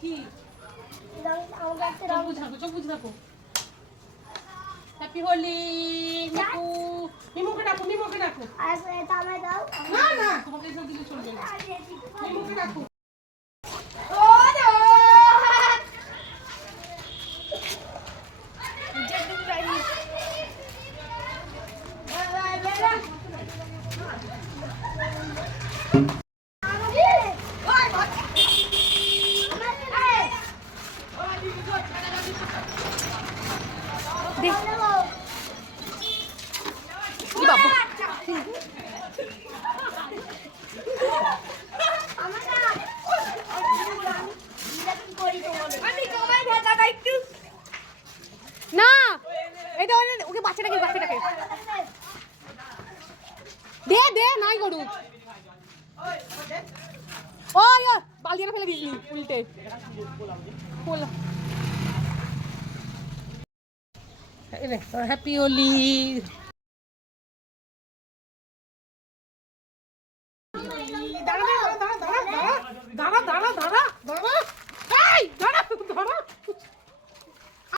কি চোখ বুঝে থাকো। Happy Holi Miku. মিমুকে ডাকো, মিমুকে ডাকো। না না, তোমাকে এসব দিলে চলবে না। মিমুকে ডাকো। না এটা ওকে বাচ্চাটাকে দে দে নাই গরু ওই বালতিটা ফেলে দিস উল্টে হ্যাপি হোলি। দাঁড়া